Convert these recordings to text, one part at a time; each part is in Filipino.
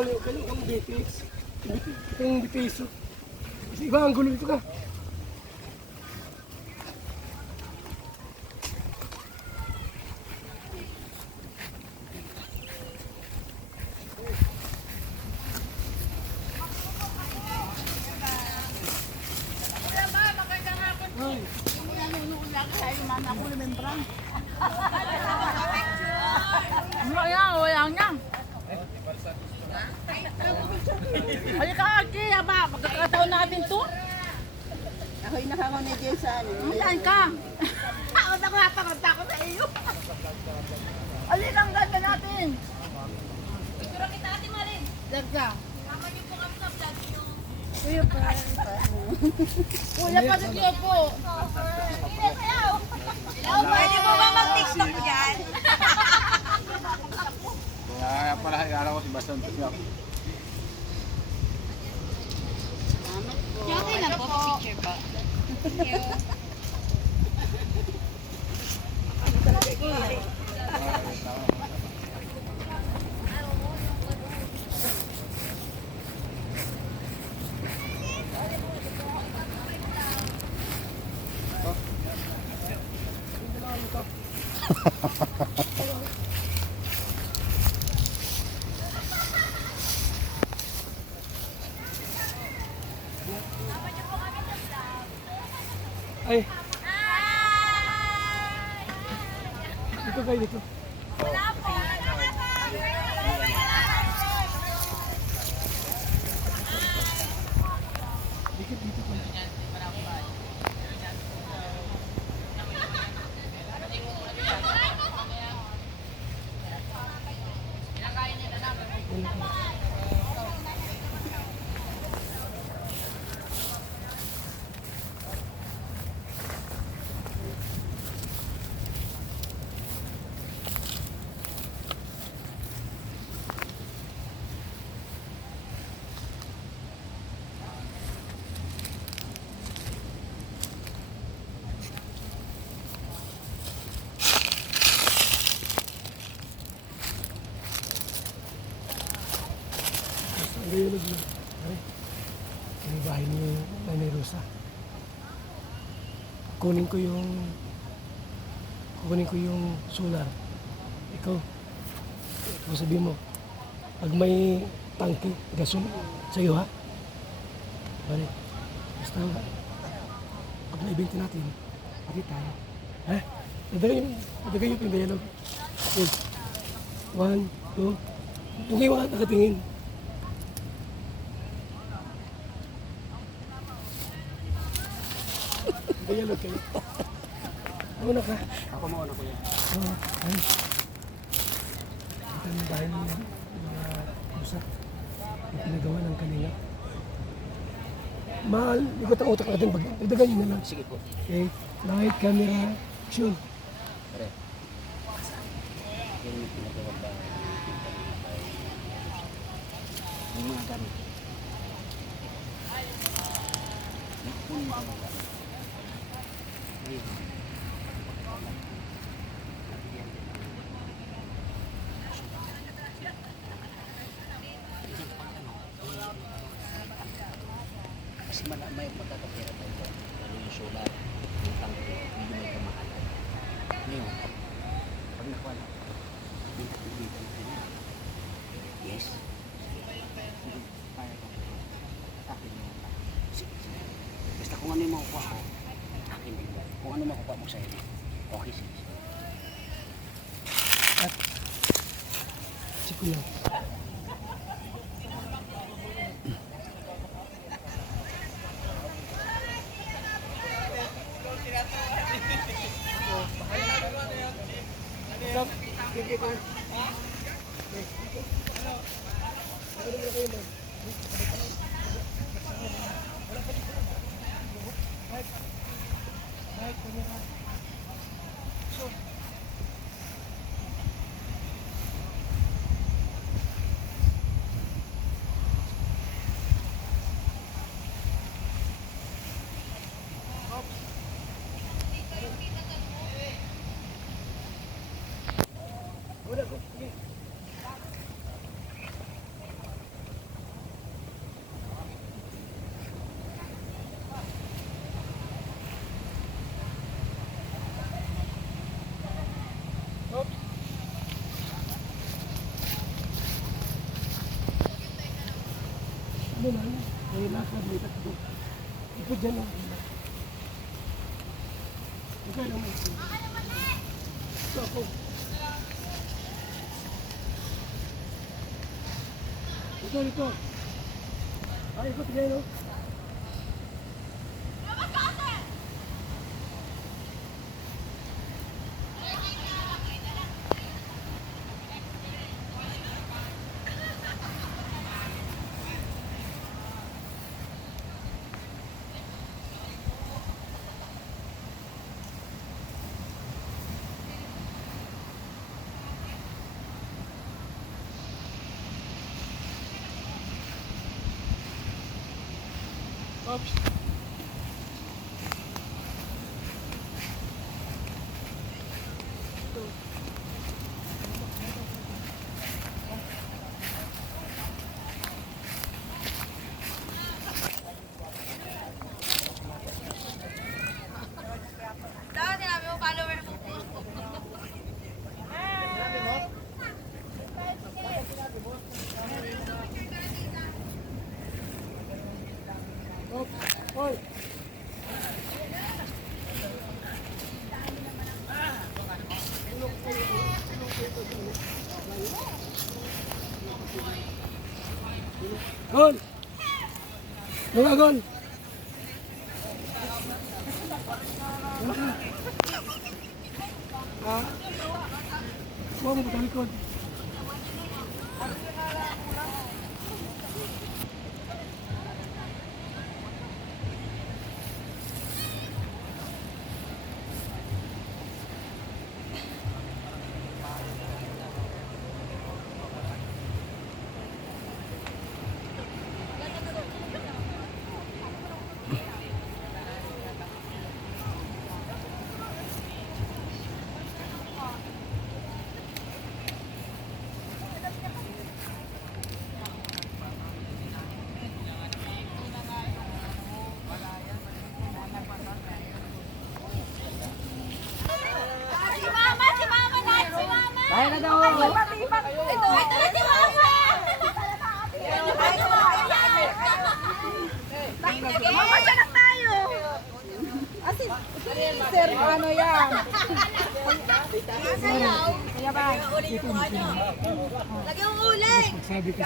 ulit kang BTX. Itong BTX. Kasi iba ang gulo ito ka. Wala nga. Halika, Aki, haba. Magkakataon natin to. Ahoy na ako ni Jason. Saan ka? Ako natakot ako sa iyo. Halika, ang ganda natin. Picture kita, Ate Marin. Lagda. Tama niyo po kami sa vlog niyo. Kuya pa. Kuya pa sa tiyo po. Pwede mo ba mag-TikTok dyan? Kaya pala, alam ko si Baston siya. Okay lang po, picture pa. Thank you. Ay. Dito kayo dito. Dikit dito pa. Ang gayulog na. Pare, yung bahay ni Nanay Rosa. Kunin ko yung solar. Ikaw sabihin mo, pag may tangke, gasol, sa'yo ha? Pare, basta pag naibenta natin, pati tayo. Ha? Nadagay yung dialog. Okay. 1, 2, hindi mo nakatingin. Dialog kayo. Muna ka. Ako muna kuya. Oo, ay. Ito yung bahay niya, mga usap. Yung pinagawa ng kanila. Mahal, ikot ang utak natin. Dagdagan nyo na lang. Sige po. Okay, light, camera, action. Pare. Yung pinagawa ba? Yung mga gamit. Kasi may magkakapira tayo dyan. Lalo yung solar, yung tangke, medyo may kamahalan. Ngayon, pag nakuha na, dito na. Yes. Sige, kaya ko. Akin yung sige. Basta kung ano yung makukuha ko, akin din. Kung ano makukuha mo sa'yo, okay, sige. Check ko lang. lakad, may takbo. Ito dyan lang. Ikaw lang may ito. Ito ako. Ito. Ay, ikot ngayon, no? Oops. Dapat sinabi mo follower mo. Hoy! Gol! Mga gol! Huwag mo talikod. Si Mama na, si Mama. Kaya na daw. Ito na si Mama. Mama, dyan lang tayo. Sir, ano yan? Kaya ba? Ulit yung ano. Lagi yung uling. Sabi ko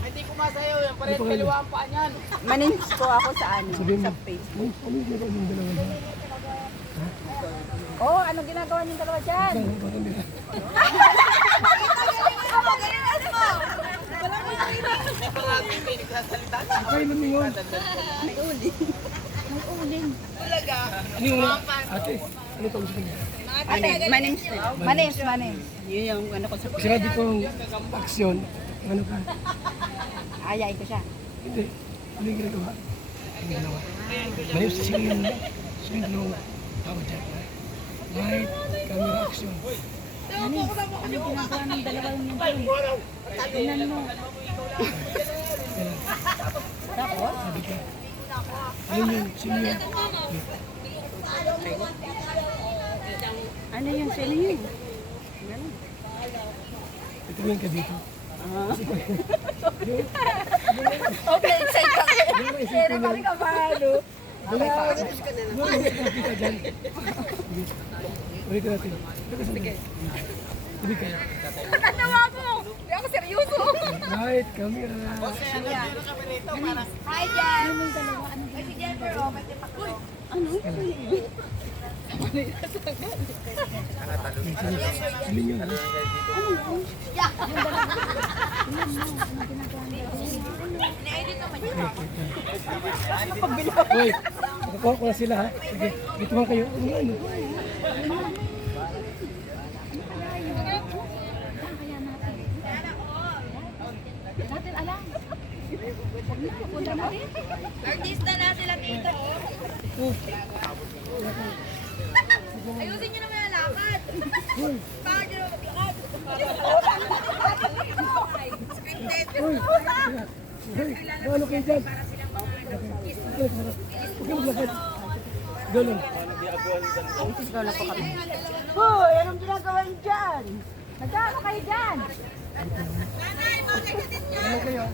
Hindi ko masayaw yan. Parehas kaliwa ang paa niyan. Manins ko ako sa ano, Sabi mo. sa Facebook. Ano yung meron yung dalawa dyan? Oh, anong ginagawa niyong dalawa dyan? Bakit nila? Okay, lumingon. Ano yung ate? Ano ito gusto niya? Manins. Manins. Yun yung ano ko sa Sinabi kong aksyon. Ano ka? ayayin ko siya. Hindi. Ano yung ginagawa? Ang ginagawa. Mayroon sa sige yung dalawang tawag dyan. Light, camera, action. Ano ginagawa ng dalawang yung Tingnan mo. Tapos? Sabi ka. Ano yun? Sino yun? Ano yung sino yun? Ito yung ka dito. Okay, excited ka. Kaya Balik ka paano? Wala kita dyan. Ulit natin. Sige. Sige ka. Tatawa mo. Hindi ako seryoso. Light, camera. Hi, Jan. Ay, si Jennifer, oh, may tipak ko. Sino yun? Na-edit naman yun. Hoy, nakakuha ko na sila ha. Sige, dito lang kayo. Ano? Artista na sila dito. Ayusin nyo naman ang lakad. Hoy, Bakit nyo naman maglakad? Scripted. hoy. Hoy, ano kayo dyan? Huwag ka maglakad. Ganon. Hoy, anong ginagawa niyo dyan? Nagkano kayo dyan? Nanay, mga kagatin nyo. Ano kayo?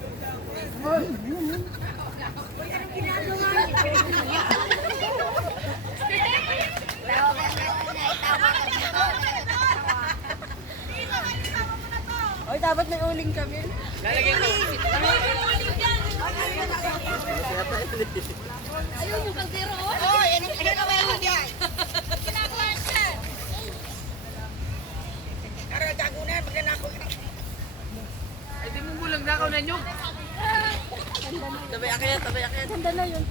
Oy, dapat may uling kami. Ayun yung kaldero. Oh, yan ang meron dyan. Kinakuha siya. Karo, tagunan, magnanakaw ka. Ay, di mo bulang nakaw na nyo. Tabay akyat, tabay akyat. Ganda na yun.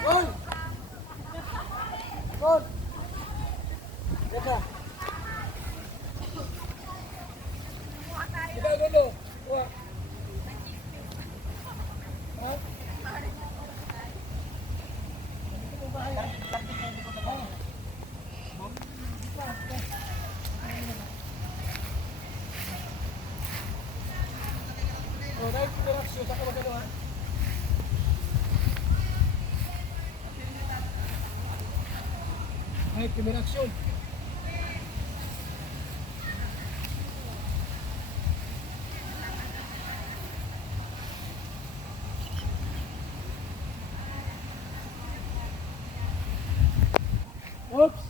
Gol! Gol! Deka. Ikaw dulo. Kuha. Ha? Oh, right, interaction. Saka magano ha? Right, interaction. Oops.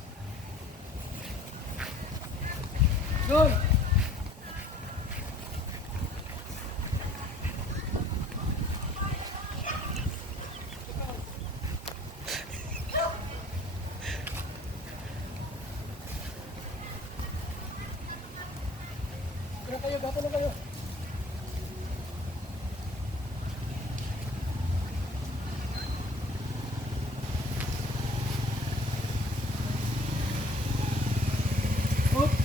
Good. Gata na kayo. Oops.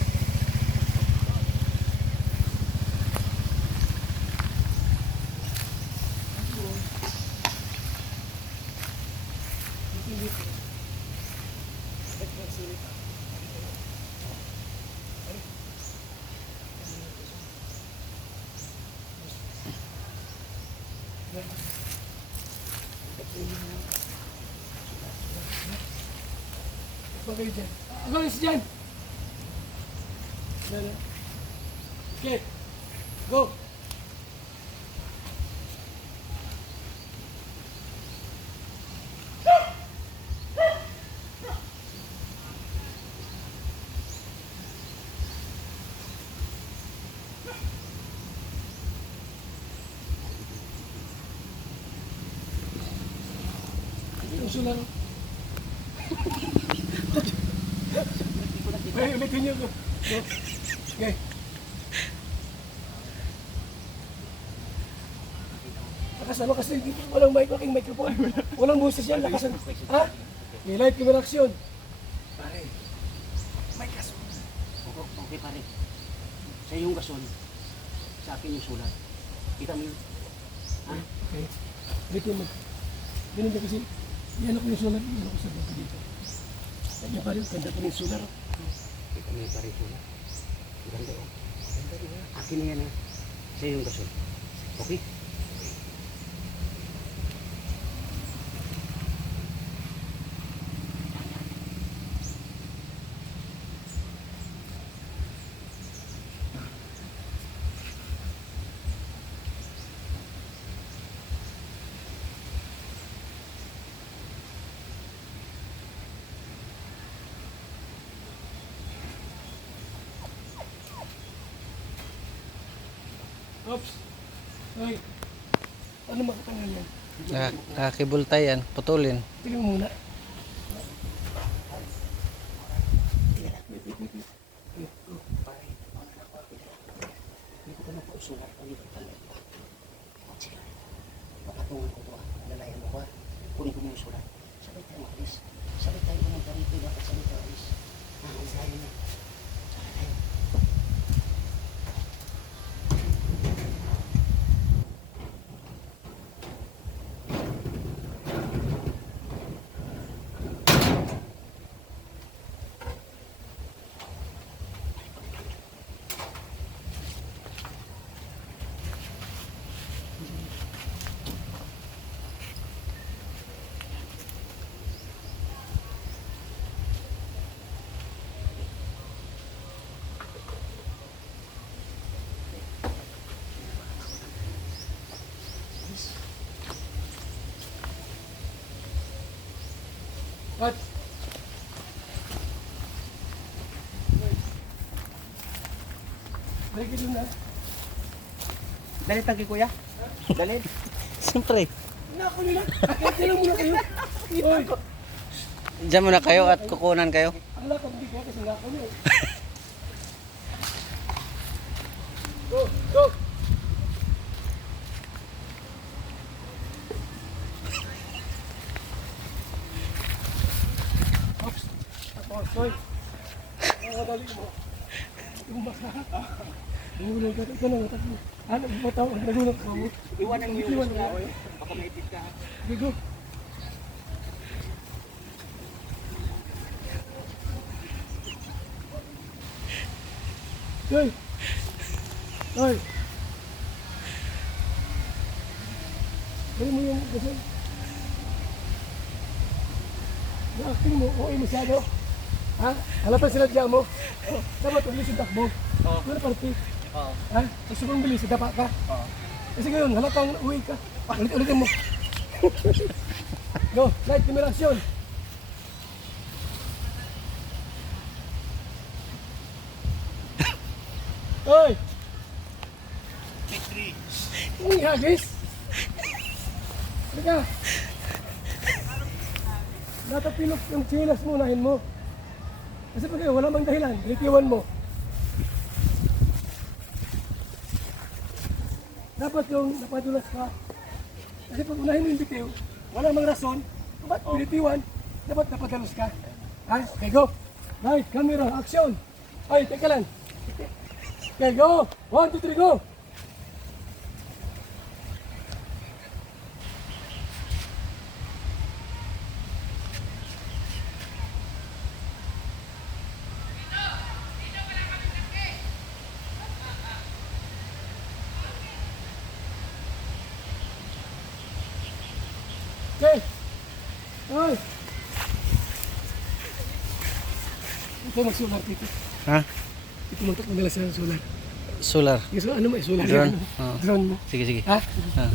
Bagay dyan. Agalis dyan! Okay. Go! Puso lang. Ay, ulitin niyo ko. Go. Okay. Lakasan mo kasi walang mic, walang microphone. Walang boses yan, lakasan. Ha? May live camera action. Pare, may gasol. Okay pare. Sa yung gasol, sa akin yung sulat. Kita mo yun? Ha? Okay. Ulitin mo. Ganun ba kasi, yan ako yung sulat, yan ako sa dito dito. Kanya pare, ganda pa yung sulat. Kita mo yung pare sulat. Ganda oh. Akin na yan ha. Sa yung gasol. Okay? Oops. Ay. Ano makatanggal yan? Nakakibulta yan, putulin. Tingnan mo muna. Hindi ko pa na pausulat. Ano ko pala? Sige. Pakatungan ko ba? Lalayan mo ba? Kunin ko yung sulat. Sabay tayo makalis. Sabay tayo pumunta rito. Dapat sabay tayo alis. Ang layo na. Sabay tayo. Balik ka dun na. Dali tangki kuya. Dali. Siyempre, Nako nila. Kaya lang muna kayo. Oy, dyan muna kayo at kukunan kayo. ang lakad hindi kaya kasi nako nila. Go, go. Ops. Tapos, oy. Ang dali mo. Yung baka. Nahulog ka. Ito na, natakbo. Ano, bataw, ang nagulog ka mo. Iwanan mo yung sulat. Baka maipit ka. Go, go. Hoy! Hoy! Dali mo yung gasol. Na-acting mo, okay masyado. Ha? Halata sinadya mo. Dapat ulit yung takbo. Oo. Ano party? Oo. Ha? Gusto mong bilis, dapa ka. Oo. Kasi ngayon, halatang uwi ka. Ulit-ulitin mo. Go, light, camera, action. Hoy! Ang hagis! Halika! Dapat pinok yung chilas mo, unahin mo. Kasi pag wala mang dahilan, bitiwan mo. Dapat yung napadulas ka. Kasi pag unahin mo yung bitiw, wala mang rason, ba't binitiwan, dapat napadalos ka. Ha? Okay, go! Right, camera, action! Ay, teka lang. Okay, go! 1, 2, 3, go! Okay! Ay! Ito mag-solar dito. Ha? Ito mag-solar sa solar. Solar. Yung ano mo, solar. Drone. Yan. Oo. Drone mo. Sige, sige. Ha? Ah.